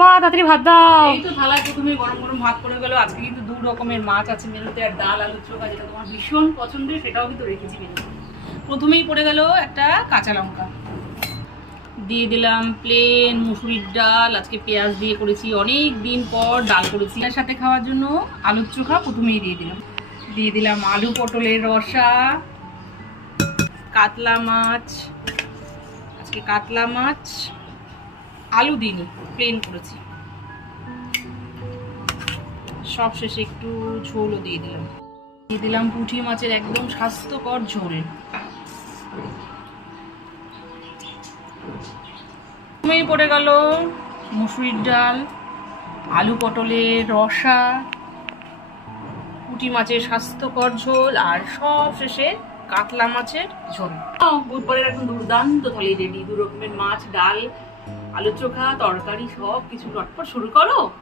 ওমা তাড়াতাড়ি ভাত দাও। এই তো থালায় প্রথমে গরম গরম ভাত পড়ে গেল। আজকে কিন্তু 2 রকমের মাছ আছে মেনুতে, আর ডাল আলু চোখা যেটা তোমার ভীষণ পছন্দের সেটাও কিন্তু রেখেছি মেনুতে। প্রথমেই পড়ে গেল একটা কাঁচা লঙ্কা, দিয়ে দিলাম প্লেন মুসুরির ডাল। আজকে পেঁয়াজ দিয়ে করেছি, অনেক দিন পর ডাল করেছি। এর সাথে খাওয়ার জন্য আলুর চোখা প্রথমেই দিয়ে দিলাম আলু পটলের রসা, কাতলা মাছ। আজকে কাতলা মাছ আলু দিইনি, প্লেন করেছি। সব শেষে একটু ঝোলও দিয়ে দিলাম পুঁটি মাছের একদম স্বাস্থ্যকর ঝোল। পড়ে গেল মুসুরির ডাল, আলু পটলের রসা, পুঁটি মাছের স্বাস্থ্যকর ঝোল, আর সব শেষে কাতলা মাছের ঝোল। বুধবারের এখন দুর্দান্ত থালি রেডি। 2 রকমের মাছ, ডাল, আলু চোখা, তরকারি, সব কিছু। চটপট শুরু করো।